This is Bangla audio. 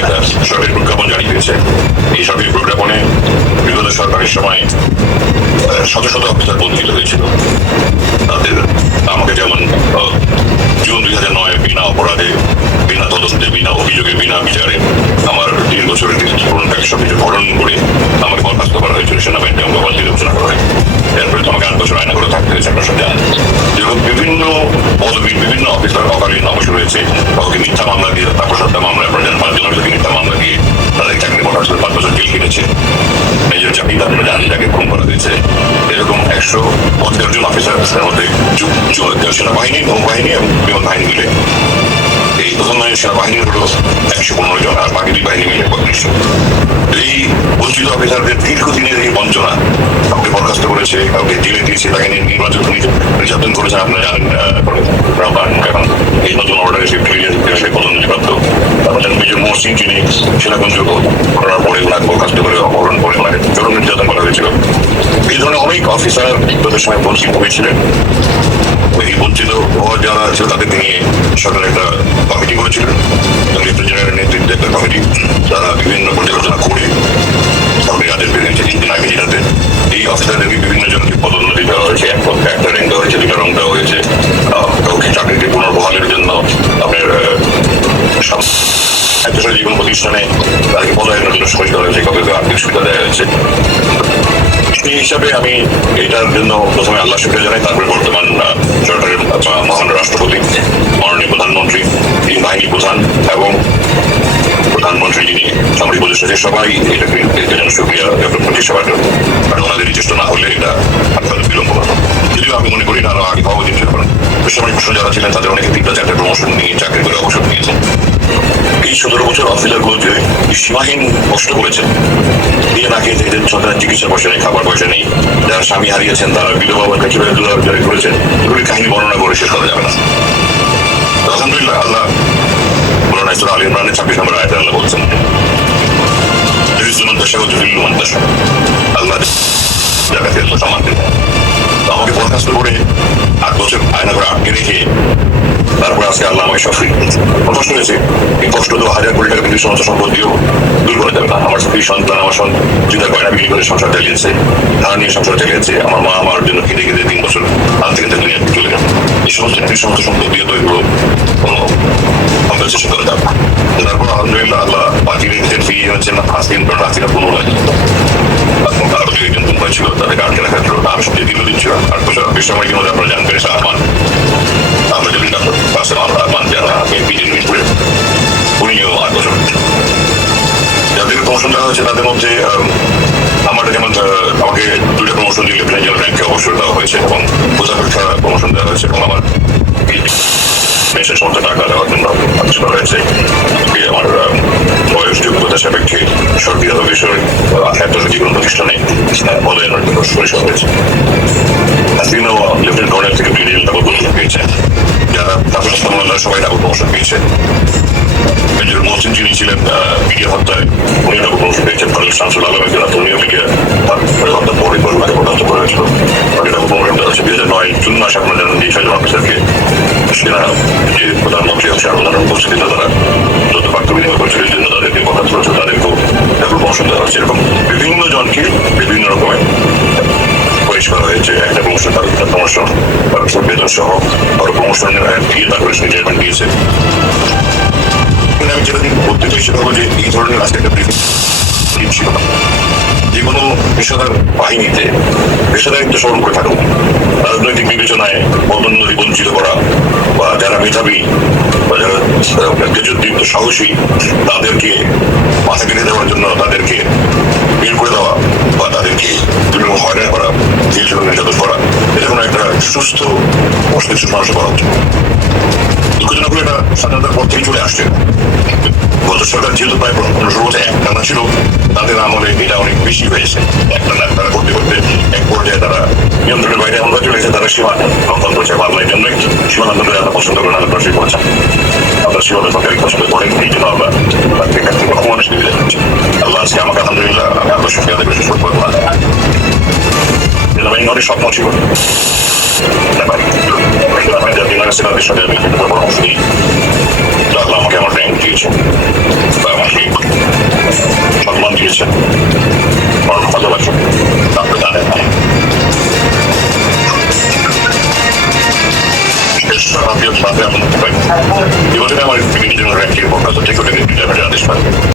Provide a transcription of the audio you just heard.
একটা সরকারি প্রজ্ঞাপন জারি হয়েছে। এই সরকারি প্রজ্ঞাপনে বিগত সরকারের সময় শত শত অফিসার বঞ্চিত হয়েছিল। তাদের আমাকে যেমন জুন 2009 বিনা অপরাধে, বিনা তদন্তে, বিনা অভিযোগে, বিনা বিচারে আমার 3 বছরের জীবনটাকে সবকিছু হরণ করে আমাকে বরখাস্ত করা হয়েছিল সেনাবাহিনীতে, আমাকে বঞ্চিত ঘোষণা করা হয়। এরপরে তোমাকে 8 বছর আয়না করে থাকতে হয়েছে, আপনার সাথে যেরকম বিভিন্ন পদবীর বিভিন্ন অফিসার অকালীন অবসর হয়েছে, কাউকে মিথ্যা মামলা দিয়ে, তারপর সত্য মামলা, আপনার 5 জন অফিসারকে মিথ্যা মামলা দিয়ে তাদের চাকরি বরখাস্ত 5 বছর জেল কিনেছে। নিজের চাকরি তারপরে জানি যাকে খুন করা হয়েছে। এরকম 115 জন অফিসার মধ্যে সেনাবাহিনী, নৌবাহিনী এবং বিমান বাহিনী মিলে এই প্রথম সেনাবাহিনীর হলো 115 জন, আর বাকি 2 বাহিনী মিলে 35 জন। এই বঞ্চিত অফিসারদের দীর্ঘদিনের এই বঞ্চনা, কাউকে বরখাস্ত করেছে, কাউকে জেলে দিয়েছে, তাকে নির্যাতন করেছেন। আপনারা জানেন এখন এই নতুন অর্ডারে সে পদোন্নতিপ্রাপ্ত মেজর মহসিন, যিনি সেনাগঞ্জ ঘটনার পরে ওনাকে বরখাস্ত করে অপহরণ করে ওনাকে চরম নির্যাতন করা হয়েছিল। এই ধরনের অনেক অফিসার বিগত সময় বঞ্চিত হয়েছিলেন। এই বঞ্চিত হওয়া যারা ছিল তাদেরকে নিয়ে সরকার একটা কমিটি করেছিলেন, লেফটেন্যান্ট জেনারেলের নেতৃত্বে একটা কমিটি। তারা বিভিন্ন পর্যালোচনা করে তারপরে আদেশ বেরিয়েছে 3 দিন আগে, যেটাতে এই অফিসারদেরকে বিভিন্ন জনকে পদোন্নতি দেওয়া হয়েছে। একটা র্যাঙ্ক দেওয়া হয়েছে, 2টা রং দেওয়া হয়েছে। কাউকে চাকরিতে পুনর্বহালের জন্য আপনার জীবন প্রতিষ্ঠানে তাদেরকে পদায়নের জন্য সুপারিশ করা হয়েছে, কাউকে আর্থিক সুবিধা দেওয়া হয়েছে। সেই হিসাবে আমি এটার জন্য প্রথমে আল্লাহ শুকরিয়া জানাই। তারপরে বর্তমান সরকারের মহান রাষ্ট্রপতি, মাননীয় প্রধানমন্ত্রী, তিন বাহিনী প্রধান এবং প্রধানমন্ত্রী যিনি সামরিক উপদেষ্টা, সবাই এটাকে যেন শুকরিয়া জ্ঞাপন করছি সবার জন্য। কারণ ওনাদের চেষ্টা না হলে এটা আপনাদের বিলম্ব হতো। যদিও আমি মনে করি না আরো আগে হওয়া উচিত ছিল, কারণ বেসামরিক প্রশ্ন যারা ছিলেন তাদের অনেকে 3টা-4টা প্রমোশন নিয়ে চাকরি করে অবসর নিয়েছেন। এই 17 বছর অফিসারগুলো যে সীমাহীন কষ্ট করেছেন, বিয়ে না খেয়ে এদের সন্তানের চিকিৎসার পয়সা নেই, খাবার পয়সা নেই, যারা স্বামী হারিয়েছেন, তারা বিধবা কিভাবে দুলারি করেছেন, এগুলি কাহিনী বর্ণনা করে শেষ করা যাবে না। আলহামদুলিল্লাহ, আল্লাহ বলেন সূরা আলে ইমরানের 26 নম্বর আয়াতে আল্লাহ বলছেন, আল্লাহ জাকাতের সম্মান দেন। আমাকে বরখাস্ত করে 8 বছর আয়না করে আটকে রেখে তারপরে আজকে আল্লাহ আমাকে সব ফ্রি কষ্ট হয়েছে। এই কষ্ট তো 1000 কোটি টাকা কিন্তু সমস্ত সম্পদ দিয়েও দূর করে যাবে না। আমার স্ত্রী সন্তান, আমার চিন্তা গয়না বিক্রি করে সংসার চালিয়েছে, ধার নিয়ে সংসার চালিয়েছে। আমার মা আমার জন্য কেঁদে কেঁদে 3 বছর আন থেকে দুনিয়া চলে গেল। এই সমস্ত সম্পদ দিয়ে তো এগুলো কোনো কম্পেনসেশন করা যাবে না। তারপর আলহামদুলিল্লাহ আল্লাহ বাকি রেখেছেন, ফিরিয়ে হচ্ছেন না, আজকে রাত্রিটা পুনরায় আরো যে একজন মুম্বাই ছিল তাদেরকে আটকে রাখার জন্য আমি সবচেয়ে দীর্ঘদিন ছিল 8 বছর। বেসামরিক মধ্যে আপনারা জানবেন আরমান, আমরা যদি আরমান যারা করে উনিও 8 বছর। যাদেরকে প্রমোশন দেওয়া হয়েছে তাদের মধ্যে আমার যেমন আমাকে 2টা প্রমোশন দিয়ে লেফটেন্যান্ট জেনারেল র্যাঙ্কে অবসর দেওয়া হয়েছে এবং প্রজাপেক্ষা প্রমোশন দেওয়া হয়েছে এবং আমার পেনশন সমস্ত টাকা দেওয়ার জন্য আলোচনা হয়েছে। আমার বয়স যোগ্যতা সাপেক্ষে সরকারি অথবা বেসরকারি যে কোনো প্রতিষ্ঠানে পদায়নের জন্য সুপারিশ করা হয়েছে। তিনিও লেফটেন্যান্ট কর্নেল থেকে ব্রিগেডিয়ার ডাবল প্রমোশন পেয়েছেন, যারা তারপর সবাই ডাবল প্রমোশন পেয়েছেন। মেজর মহসিন যিনি ছিলেন মিডিয়া হত্যায়, উনি ডাবল প্রমোশন পেয়েছেন। কর্নেল শামসুল আলমের জন্য উনিও মিডিয়া হত্যা পরে তাকে বরখাস্ত করা হয়েছিল, তাকে ডাবল প্রমোশন দেওয়া হচ্ছে। 2009 জুন মাসে আপনারা জানেন যে 6 জন অফিসারকে সেনা যে প্রধানমন্ত্রী হচ্ছে আর প্রধান উপস্থিতিতে তারা যত বাক্য বিনিময় করেছিল এই জন্য তাদেরকে বরখাস্ত করেছে, তাদেরকেও ডাবল প্রমোশন দেওয়া হচ্ছে। এরকম বিভিন্ন জনকে বিভিন্ন রকমের সুপারিশ করা হয়েছে। একটা প্রমোশন, তার একটা প্রমোশন, তারপর বেতন সহ আরো প্রমোশন দিয়ে তারপরে রিটায়ারমেন্ট দিয়েছে। আমি যেটা বলতে চাই সেটা হলো যে এই ধরনের আজকে একটা ব্রিফিং ছিল না। যে কোনো পেশাদার বাহিনীতে পেশাদারিত্ব স্মরণ করে থাকুন, রাজনৈতিক বিবেচনায় পদোন্নতি বঞ্চিত করা বা যারা মেধাবী বা যারা যুদ্ধ সাহসী তাদেরকে মাথা কেটে দেওয়ার জন্য তাদেরকে বের করে দেওয়া বা তাদেরকে বিভিন্ন হয়রানি করা, জেল জন্য নির্যাতন করা, এটা কোনো একটা সুস্থ মস্তিষ্ক মানুষ করা উচিত। দুঃখজনক এটা স্বাধীনতার পর থেকে চলে আসছে। গত সরকার যেহেতু প্রায় 15 বছর একটানা ছিল, তাদের আমলে এটা অনেক বেশি হয়েছে। একটানা তারা করতে করতে এক পর্যায়ে তারা নিয়ন্ত্রণের বাইরে আমরা চলে গেছে। তারা সীমা লঙ্ঘন করেছে। বাংলার জন্য সীমা লঙ্ঘন করে আমরা পছন্দ করি না, আমরা সেই করেছেন। আমরা সীমান্ত সরকারি পছন্দ করেন, এই জন্য আমরা তাদের কাছ থেকে অপমানের সুবিধা দিচ্ছি। আল্লাহ আজকে আমাকে আলহামদুলিল্লাহ আমি আপনার সঙ্গে আদায় করে সুযোগ করবো না। অনেক স্বপ্ন ছিল তাদের সাথে আমি পরামর্শ দিই। আল্লাহ আমাকে আমার র্যাঙ্ক দিয়েছে বা আমাকে বাসে এখন মুক্তি পাই। এ বছরে আমার নিজের র্যাঙ্কের বরখাস্ত থেকে ওটাকে রিটায়ারমেন্টের আদেশ পাই।